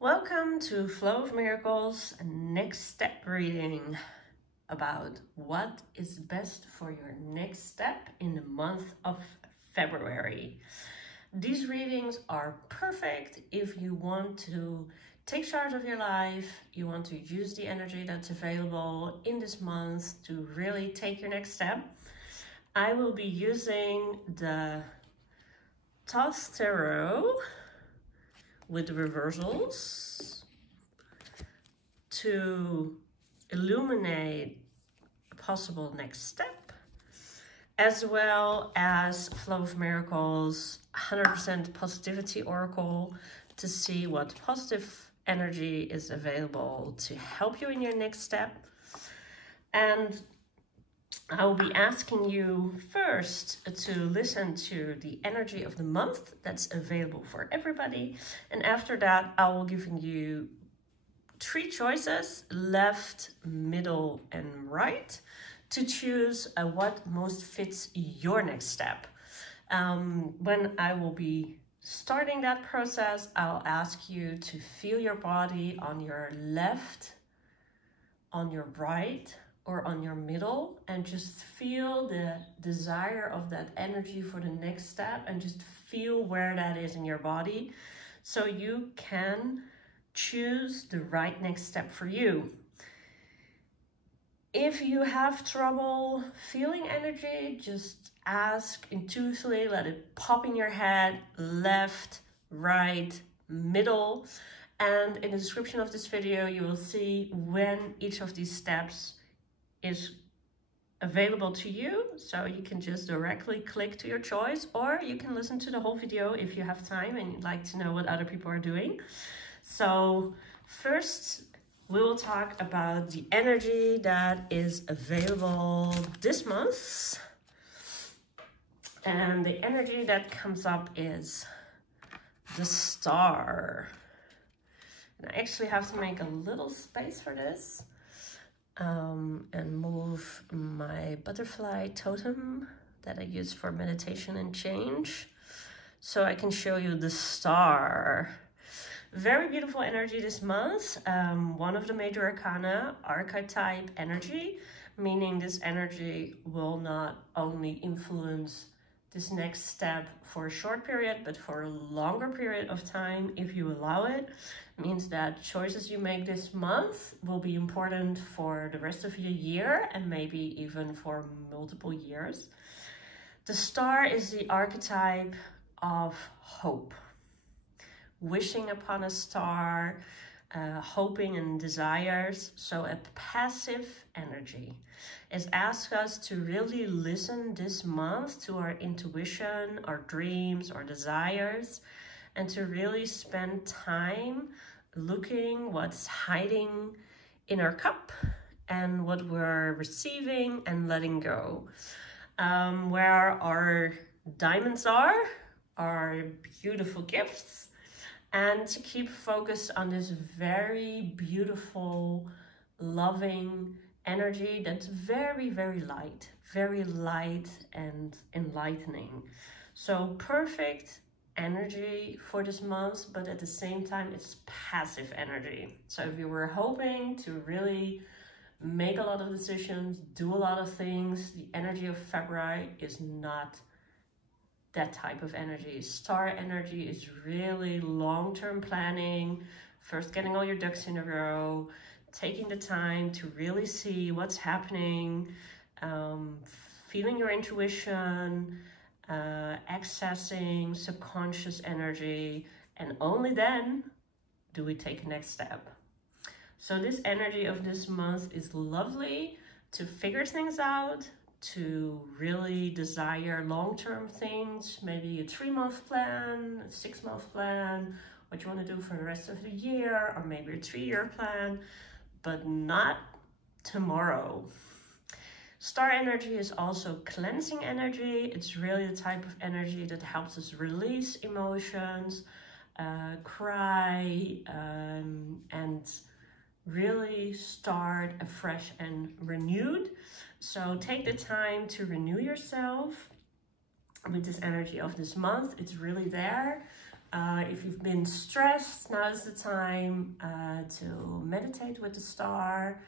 Welcome to Flow of Miracles next step reading about what is best for your next step in the month of February. These readings are perfect if you want to take charge of your life, you want to use the energy that's available in this month to really take your next step. I will be using the Thoth Tarot with the reversals to illuminate a possible next step, as well as Flow of Miracles 100% Positivity Oracle to see what positive energy is available to help you in your next step. And I will be asking you first to listen to the energy of the month that's available for everybody. And after that, I will give you 3 choices, left, middle, and right, to choose what most fits your next step. When I will be starting that process, I'll ask you to feel your body on your left, on your right, or on your middle, and just feel the desire of that energy for the next step, and just feel where that is in your body so you can choose the right next step for you. If you have trouble feeling energy, just ask intuitively, let it pop in your head, left, right, middle, and in the description of this video you will see when each of these steps is available to you, so you can just directly click to your choice, or you can listen to the whole video if you have time and you'd like to know what other people are doing. So first we will talk about the energy that is available this month, and the energy that comes up is the Star. And I actually have to make a little space for this. And move my butterfly totem that I use for meditation and change, so I can show you the Star. Very beautiful energy this month. One of the major arcana, archetype energy, meaning this energy will not only influence this next step for a short period, but for a longer period of time if you allow it. Means that choices you make this month will be important for the rest of your year, and maybe even for multiple years. The Star is the archetype of hope. Wishing upon a star, hoping and desires. So a passive energy. It asks us to really listen this month to our intuition, our dreams, our desires, and to really spend time looking what's hiding in our cup and what we're receiving and letting go. Where our diamonds are our beautiful gifts, and to keep focused on this very beautiful, loving energy that's very, very light and enlightening. So perfect energy for this month, but at the same time it's passive energy. So if you were hoping to really make a lot of decisions, do a lot of things, the energy of February is not that type of energy. Star energy is really long-term planning, first getting all your ducks in a row, taking the time to really see what's happening, feeling your intuition, accessing subconscious energy, and only then do we take the next step. So this energy of this month is lovely to figure things out, to really desire long-term things, maybe a 3-month plan, a 6-month plan, what you want to do for the rest of the year, or maybe a 3-year plan, but not tomorrow. Star energy is also cleansing energy. It's really the type of energy that helps us release emotions, cry, and really start afresh and renewed. So take the time to renew yourself with this energy of this month. It's really there. If you've been stressed, now is the time to meditate with the star,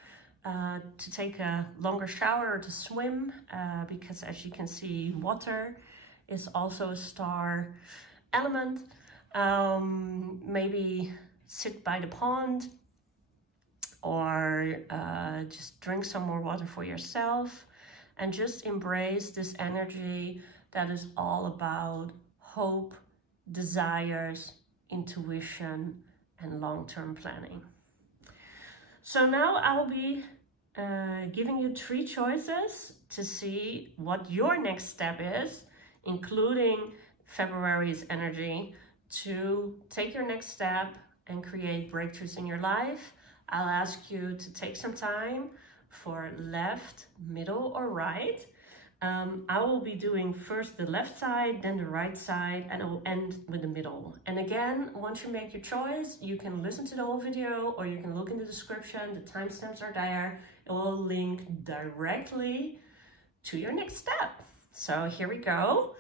to take a longer shower or to swim, because as you can see, water is also a star element. Maybe sit by the pond, or just drink some more water for yourself, and just embrace this energy that is all about hope, desires, intuition, and long-term planning. So now I will be giving you 3 choices to see what your next step is, including February's energy, to take your next step and create breakthroughs in your life. I'll ask you to take some time for left, middle, or right. I will be doing first the left side, then the right side, and I will end with the middle. And again, once you make your choice, you can listen to the whole video, or you can look in the description. The timestamps are there. It will link directly to your next step. So here we go.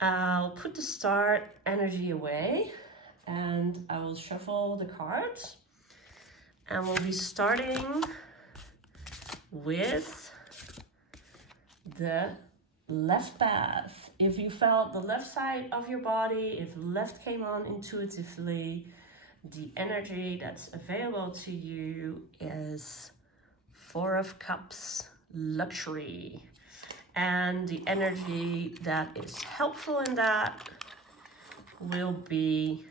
I'll put the star energy away, and I will shuffle the cards. And we'll be starting with the left path. If you felt the left side of your body, if left came on intuitively, the energy that's available to you is 4 of Cups, luxury. And the energy that is helpful in that will be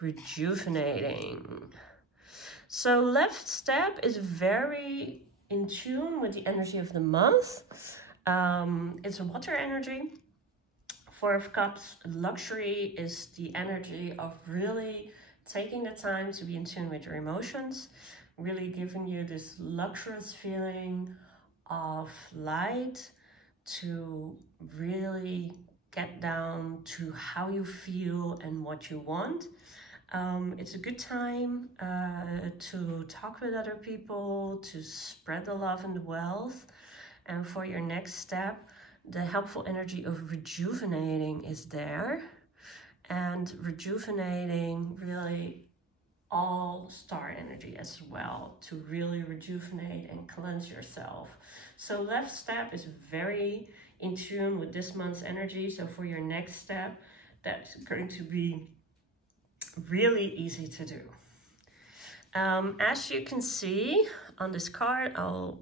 rejuvenating. So left step is very in tune with the energy of the month. It's a water energy. 4 of Cups, luxury, is the energy of really taking the time to be in tune with your emotions, really giving you this luxurious feeling of light to really get down to how you feel and what you want. It's a good time to talk with other people, to spread the love and the wealth. And for your next step, the helpful energy of rejuvenating is there. And rejuvenating, really all star energy as well, to really rejuvenate and cleanse yourself. So left step is very in tune with this month's energy. So for your next step, that's going to be really easy to do. As you can see on this card, I'll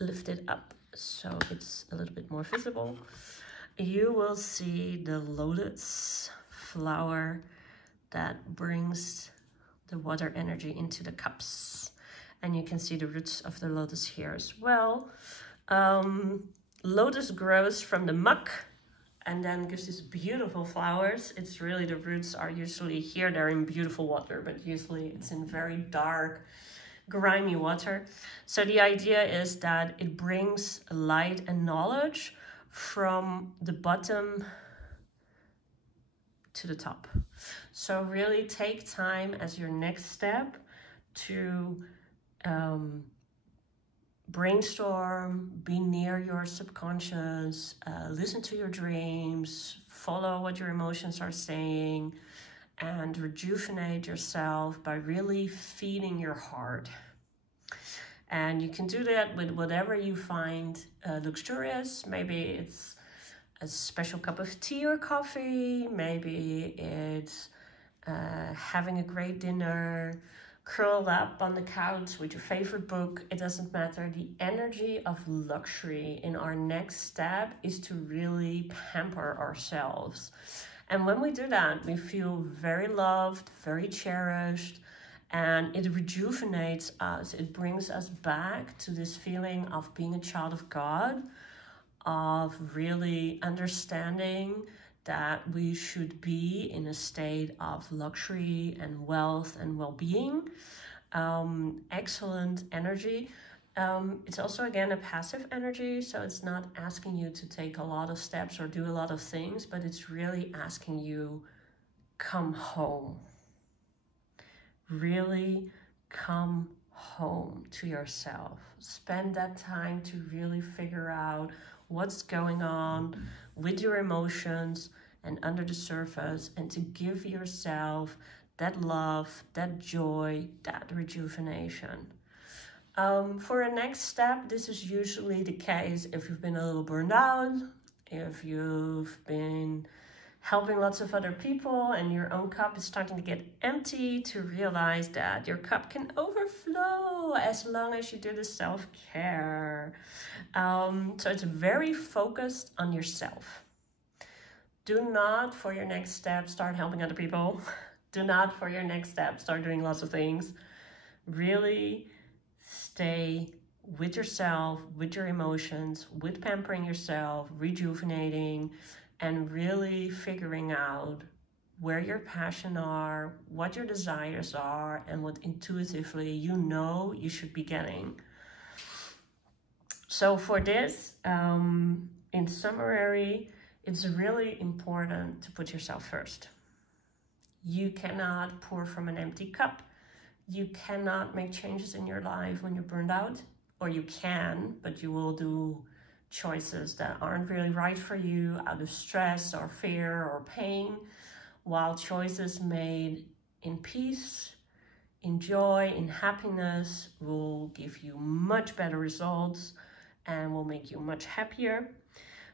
lift it up so it's a little bit more visible. You will see the lotus flower that brings the water energy into the cups. And you can see the roots of the lotus here as well. Lotus grows from the muck and then gives these beautiful flowers. It's really, the roots are usually here, they're in beautiful water, but usually it's in very dark, grimy water. So the idea is that it brings light and knowledge from the bottom to the top. So really take time as your next step to brainstorm, be near your subconscious, listen to your dreams, follow what your emotions are saying, and rejuvenate yourself by really feeding your heart. And you can do that with whatever you find luxurious. Maybe it's a special cup of tea or coffee. Maybe it's having a great dinner, curled up on the couch with your favorite book. It doesn't matter. The energy of luxury in our next step is to really pamper ourselves. And when we do that, we feel very loved, very cherished, and it rejuvenates us. It brings us back to this feeling of being a child of God, of really understanding that we should be in a state of luxury and wealth and well-being. Excellent energy. It's also, again, a passive energy, so it's not asking you to take a lot of steps or do a lot of things, but it's really asking you, come home. Really come home to yourself. Spend that time to really figure out what's going on with your emotions, and under the surface, and to give yourself that love, that joy, that rejuvenation. For a next step, this is usually the case if you've been a little burned out, if you've been helping lots of other people and your own cup is starting to get empty, to realize that your cup can overflow as long as you do the self-care. So it's very focused on yourself. Do not, for your next step, start helping other people. Do not, for your next step, start doing lots of things. Really stay with yourself, with your emotions, with pampering yourself, rejuvenating, and really figuring out where your passions are, what your desires are, and what intuitively you know you should be getting. So for this, in summary, it's really important to put yourself first. You cannot pour from an empty cup. You cannot make changes in your life when you're burned out, or you can, but you will do choices that aren't really right for you out of stress or fear or pain, while choices made in peace, in joy, in happiness will give you much better results and will make you much happier.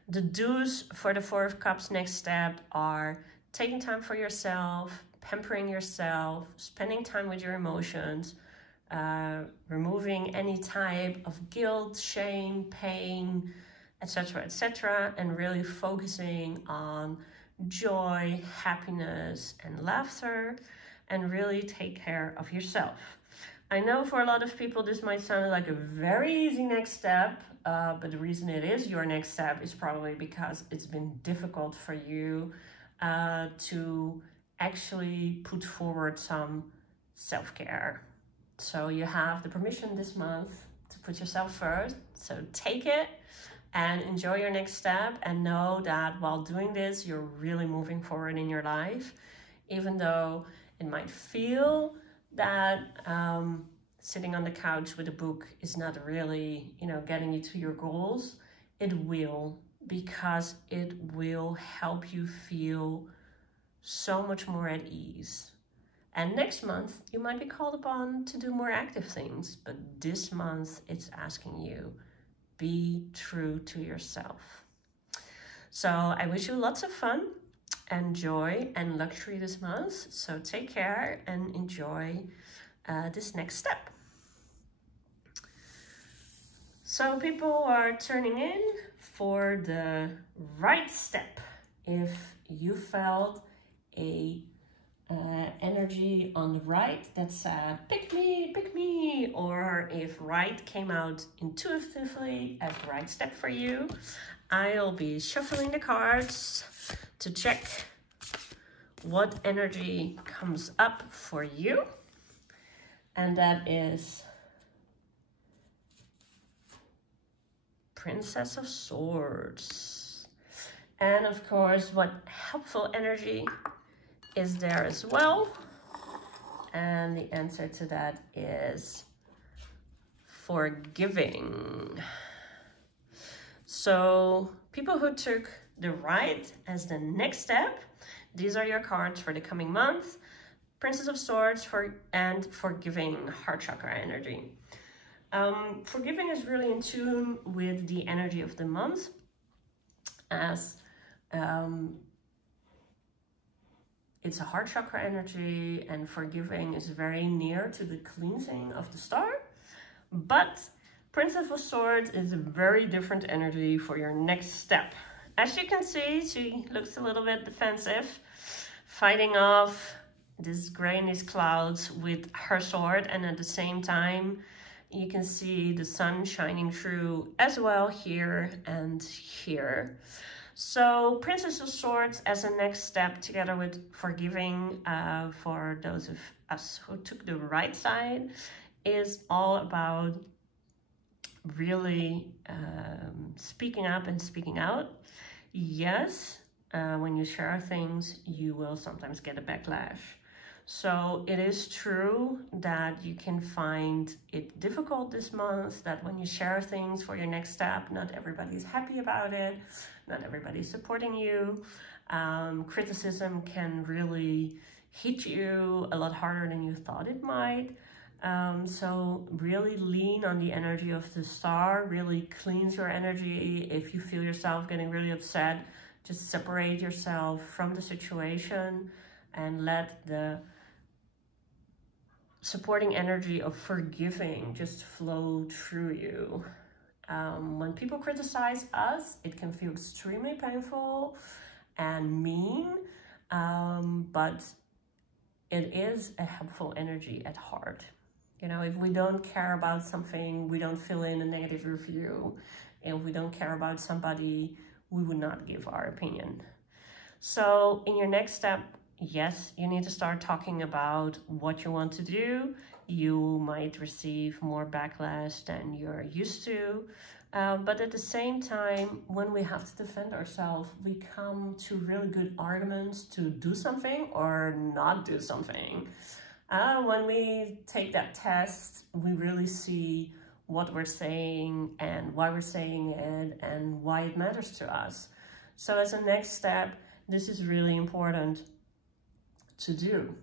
The do's for the Four of Cups next step are taking time for yourself, pampering yourself, spending time with your emotions, removing any type of guilt, shame, pain, etc., and really focusing on joy, happiness, and laughter, and really take care of yourself. I know for a lot of people this might sound like a very easy next step, but the reason it is your next step is probably because it's been difficult for you to actually put forward some self-care. So you have the permission this month to put yourself first, so take it and enjoy your next step, and know that while doing this, you're really moving forward in your life. Even though it might feel that sitting on the couch with a book is not really, getting you to your goals, it will, because it will help you feel so much more at ease. And next month, you might be called upon to do more active things, but this month, it's asking you, be true to yourself. So I wish you lots of fun and joy and luxury this month. So take care and enjoy this next step. So people are turning in for the right step. If you felt a energy on the right that said, pick me, or if right came out intuitively as the right step for you, I'll be shuffling the cards to check what energy comes up for you. And that is Princess of Swords. And of course, what helpful energy is there as well? And the answer to that is forgiving. So people who took the right as the next step, these are your cards for the coming month. Princess of Swords and forgiving, heart chakra energy. Forgiving is really in tune with the energy of the month, as it's a heart chakra energy, and forgiving is very near to the cleansing of the star. But Princess of Swords is a very different energy for your next step. As you can see, she looks a little bit defensive, fighting off this gray and these clouds with her sword, and at the same time, you can see the sun shining through as well here and here. So Princess of Swords as a next step, together with forgiving, for those of us who took the right side, is all about really speaking up and speaking out. Yes, when you share things, you will sometimes get a backlash. So it is true that you can find it difficult this month, that when you share things for your next step, not everybody's happy about it, not everybody's supporting you. Criticism can really hit you a lot harder than you thought it might. So really lean on the energy of the star, really cleanse your energy. If you feel yourself getting really upset, just separate yourself from the situation and let the supporting energy of forgiving just flow through you. When people criticize us, it can feel extremely painful and mean, but it is a helpful energy at heart. You know, if we don't care about something, we don't fill in a negative review. If we don't care about somebody, we would not give our opinion. So in your next step, yes, you need to start talking about what you want to do. You might receive more backlash than you're used to. But at the same time, when we have to defend ourselves, we come to really good arguments to do something or not do something. When we take that test, we really see what we're saying and why we're saying it and why it matters to us. So as a next step, this is really important to do,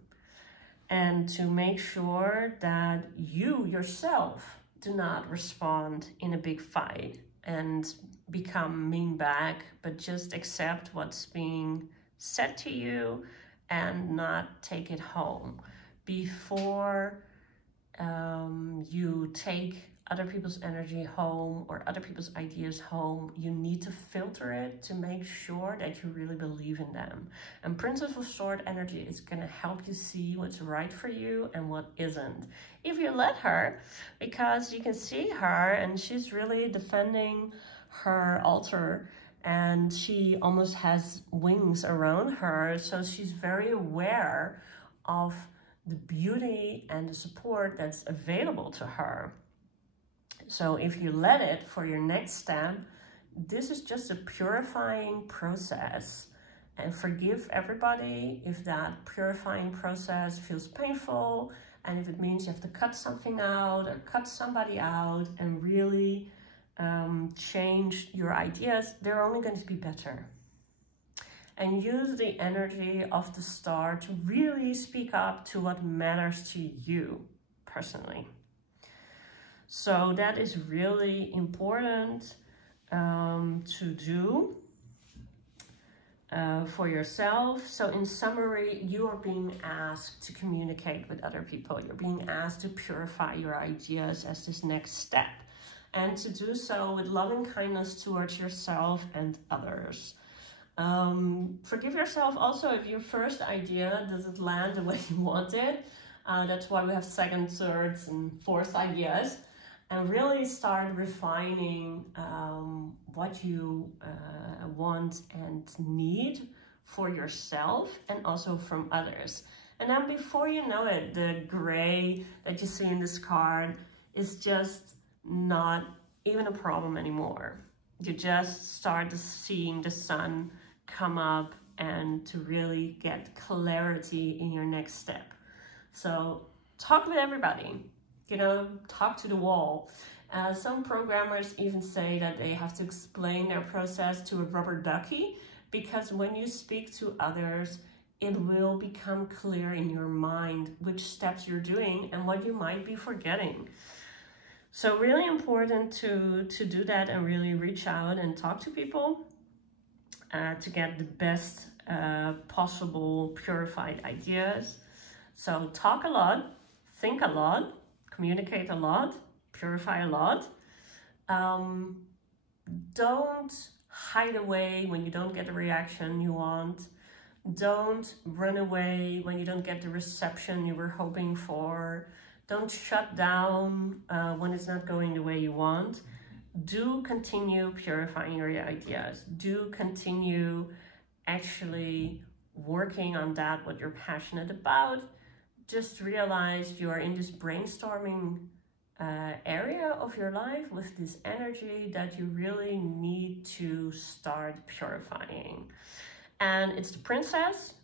and to make sure that you yourself do not respond in a big fight and become mean back, but just accept what's being said to you and not take it home. Before you take other people's energy home or other people's ideas home, you need to filter it to make sure that you really believe in them. And Princess of Swords energy is going to help you see what's right for you and what isn't, if you let her, because you can see her and she's really defending her altar, and she almost has wings around her, so she's very aware of the beauty and the support that's available to her. So if you let it for your next step, this is just a purifying process. And forgive everybody if that purifying process feels painful, and if it means you have to cut something out or cut somebody out and really change your ideas, they're only going to be better. And use the energy of the star to really speak up to what matters to you personally. So that is really important to do for yourself. So in summary, you are being asked to communicate with other people. You're being asked to purify your ideas as this next step, and to do so with loving kindness towards yourself and others. Forgive yourself also if your first idea doesn't land the way you wanted. That's why we have second, third, and fourth ideas. And really start refining what you want and need for yourself and also from others. And then before you know it, the gray that you see in this card is just not even a problem anymore. You just start seeing the sun come up and to really get clarity in your next step. So talk with everybody. You know, talk to the wall. Some programmers even say that they have to explain their process to a rubber ducky, because when you speak to others, it will become clear in your mind which steps you're doing and what you might be forgetting. So really important to do that and really reach out and talk to people to get the best possible purified ideas. So talk a lot, think a lot, communicate a lot, purify a lot. Don't hide away when you don't get the reaction you want. Don't run away when you don't get the reception you were hoping for. Don't shut down when it's not going the way you want. Do continue purifying your ideas. Do continue actually working on that, what you're passionate about. Just realize you're in this brainstorming area of your life with this energy that you really need to start purifying. And it's the Princess,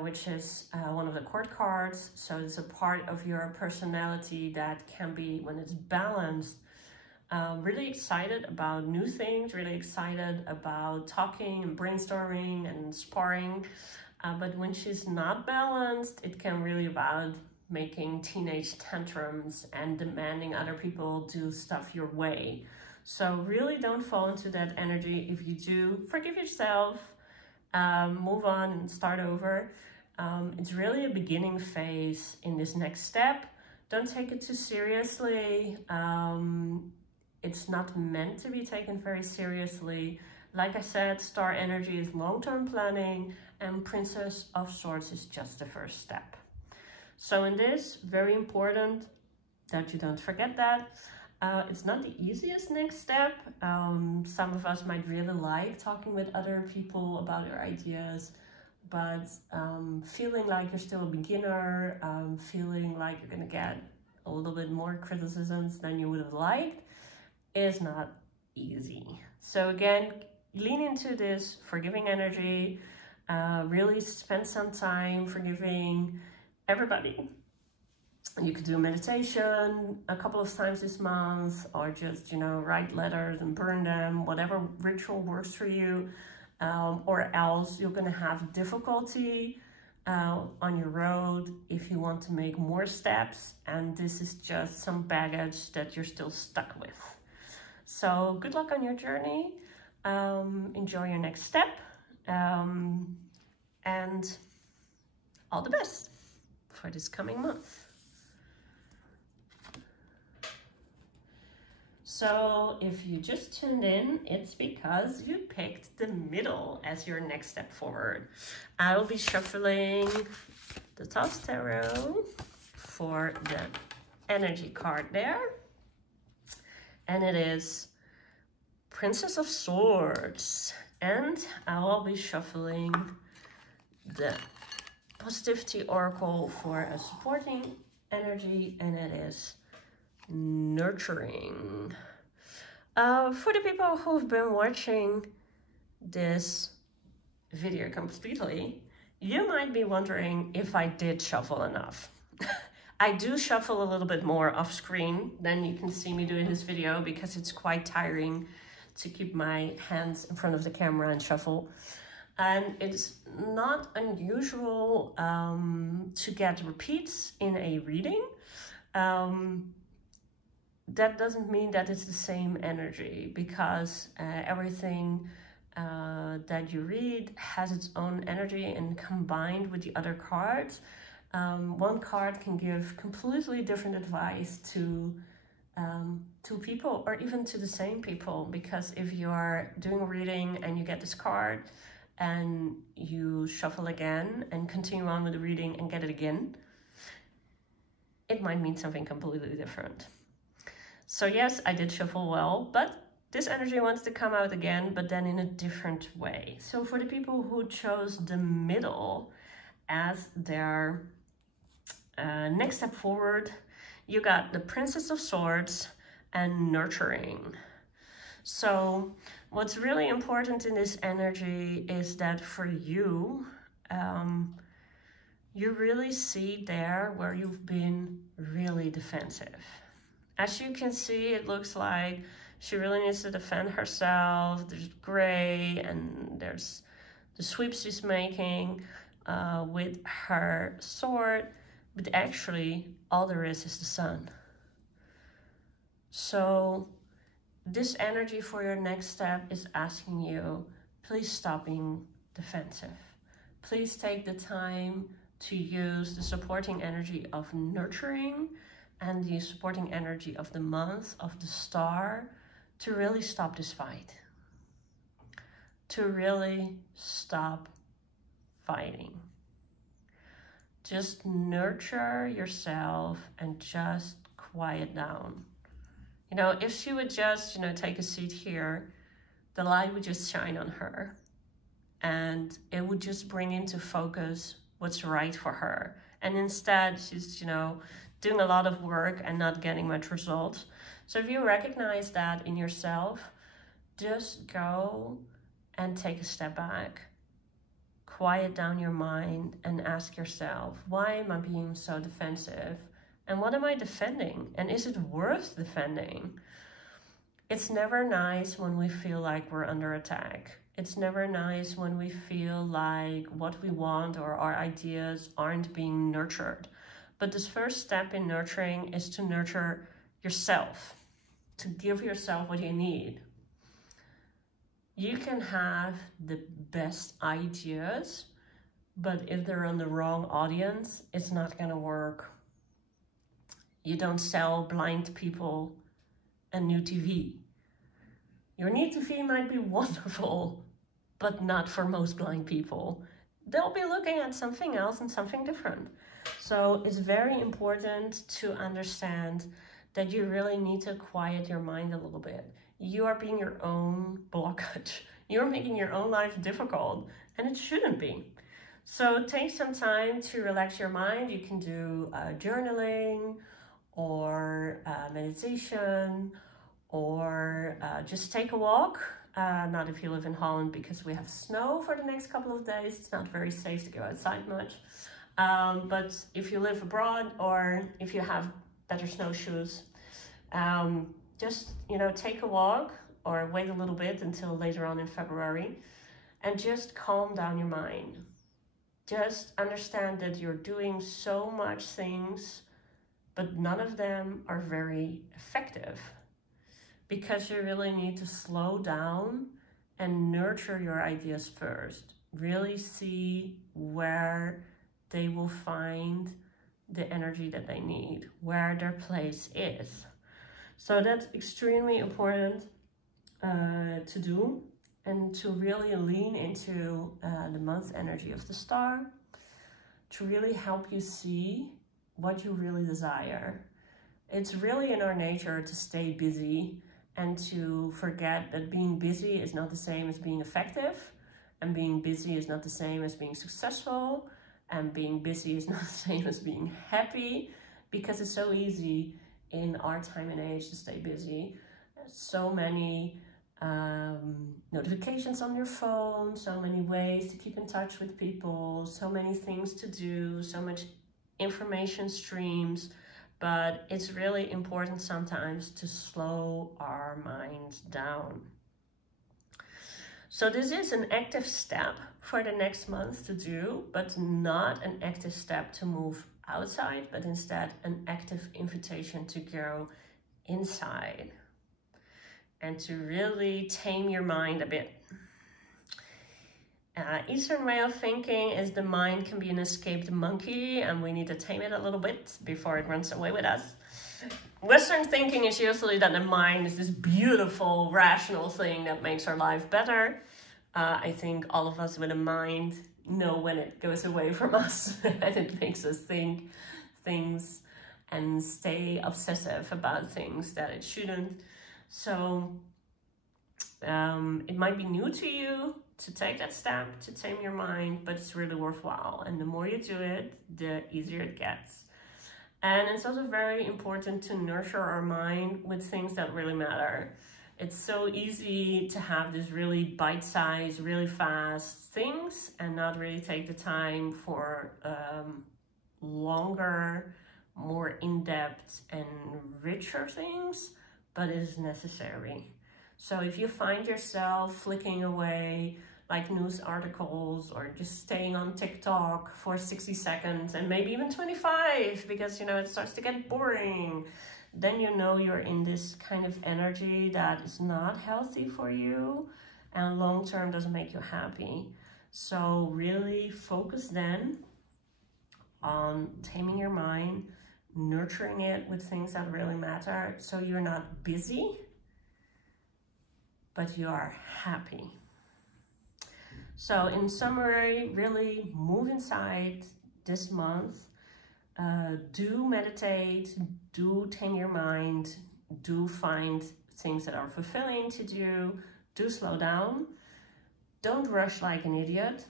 which is one of the court cards. So it's a part of your personality that can be, when it's balanced, really excited about new things, really excited about talking and brainstorming and sparring. But when she's not balanced, it can really about making teenage tantrums and demanding other people do stuff your way. So really don't fall into that energy. If you do, forgive yourself, move on and start over. It's really a beginning phase in this next step. Don't take it too seriously. It's not meant to be taken very seriously. Like I said, star energy is long-term planning, and Princess of Swords is just the first step. So in this, very important that you don't forget that. It's not the easiest next step. Some of us might really like talking with other people about your ideas, but feeling like you're still a beginner, feeling like you're gonna get a little bit more criticisms than you would have liked is not easy. So again, lean into this forgiving energy, really spend some time forgiving everybody. You could do meditation a couple of times this month, or just, you know, write letters and burn them, whatever ritual works for you, or else you're gonna have difficulty on your road if you want to make more steps, and this is just some baggage that you're still stuck with. So good luck on your journey, enjoy your next step, and all the best for this coming month. So if you just tuned in, it's because you picked the middle as your next step forward. I will be shuffling the Thoth Tarot for the energy card there. And it is Princess of Swords. And I will be shuffling the Positivity Oracle for a supporting energy, and it is Nurturing. For the people who've been watching this video completely, you might be wondering if I did shuffle enough. I do shuffle a little bit more off screen than you can see me doing this video, because it's quite tiring to keep my hands in front of the camera and shuffle. And it's not unusual to get repeats in a reading. That doesn't mean that it's the same energy, because everything that you read has its own energy, and combined with the other cards, one card can give completely different advice to two people, or even to the same people. Because if you are doing a reading and you get this card and you shuffle again and continue on with the reading and get it again, it might mean something completely different. So yes, I did shuffle well, but this energy wants to come out again, but then in a different way. So for the people who chose the middle as their next step forward, you got the Princess of Swords and Nurturing. So what's really important in this energy is that for you, you really see there where you've been really defensive. As you can see, it looks like she really needs to defend herself. There's gray, and there's the sweeps she's making with her sword, but actually all there is the sun. So this energy for your next step is asking you, please stop being defensive. Please take the time to use the supporting energy of Nurturing and the supporting energy of the month of the star to really stop this fight. To really stop fighting. Just nurture yourself and just quiet down. You know, if she would just, you know, take a seat here, the light would just shine on her, and it would just bring into focus what's right for her. And instead, she's, you know, doing a lot of work and not getting much results. So if you recognize that in yourself, just go and take a step back. Quiet down your mind and ask yourself, why am I being so defensive? And what am I defending? And is it worth defending? It's never nice when we feel like we're under attack. It's never nice when we feel like what we want or our ideas aren't being nurtured. But this first step in nurturing is to nurture yourself, to give yourself what you need. You can have the best ideas, but if they're on the wrong audience, it's not gonna work. You don't sell blind people a new TV. Your new TV might be wonderful, but not for most blind people. They'll be looking at something else and something different. So it's very important to understand that you really need to quiet your mind a little bit. You are being your own blockage. You're making your own life difficult, and it shouldn't be. So take some time to relax your mind. You can do journaling or meditation, or just take a walk. Not if you live in Holland, because we have snow for the next couple of days. It's not very safe to go outside much. But if you live abroad, or if you have better snowshoes, just, you know, take a walk or wait a little bit until later on in February and just calm down your mind. Just understand that you're doing so much things, but none of them are very effective, because you really need to slow down and nurture your ideas first. Really see where they will find the energy that they need, where their place is. So that's extremely important to do, and to really lean into the month energy of the star, to really help you see what you really desire. It's really in our nature to stay busy and to forget that being busy is not the same as being effective, and being busy is not the same as being successful, and being busy is not the same as being happy, because it's so easy in our time and age to stay busy. So many notifications on your phone, so many ways to keep in touch with people, so many things to do, so much information streams, but it's really important sometimes to slow our minds down. So this is an active step for the next month to do, but not an active step to move outside, but instead an active invitation to go inside and to really tame your mind a bit. Eastern way of thinking is the mind can be an escaped monkey, and we need to tame it a little bit before it runs away with us. Western thinking is usually that the mind is this beautiful, rational thing that makes our life better. I think all of us with a mind know when it goes away from us and it makes us think things and stay obsessive about things that it shouldn't. So it might be new to you to take that step to tame your mind, but it's really worthwhile. And the more you do it, the easier it gets. And it's also very important to nurture our mind with things that really matter. It's so easy to have this really bite-sized, really fast things and not really take the time for longer, more in-depth and richer things, but it is necessary. So if you find yourself flicking away like news articles or just staying on TikTok for 60 seconds and maybe even 25 because, you know, it starts to get boring, then you know you're in this kind of energy that is not healthy for you and long-term doesn't make you happy. So really focus then on taming your mind, nurturing it with things that really matter, so you're not busy, but you are happy. So in summary, really move inside this month. Do meditate, do tame your mind, do find things that are fulfilling to do slow down, don't rush like an idiot,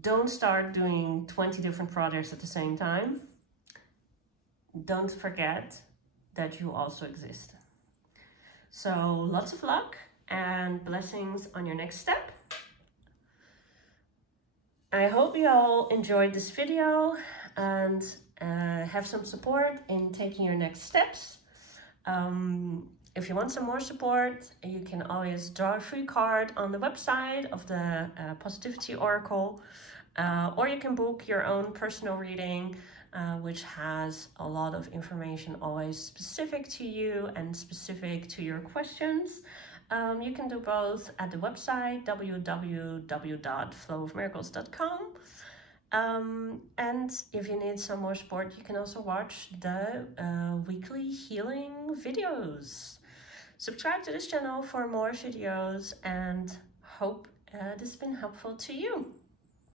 don't start doing 20 different projects at the same time, don't forget that you also exist. So lots of luck and blessings on your next step. I hope you all enjoyed this video and have some support in taking your next steps. If you want some more support, you can always draw a free card on the website of the Positivity Oracle, or you can book your own personal reading, which has a lot of information always specific to you and specific to your questions. You can do both at the website www.flowofmiracles.com. And if you need some more support, you can also watch the weekly healing videos. Subscribe to this channel for more videos, and hope this has been helpful to you.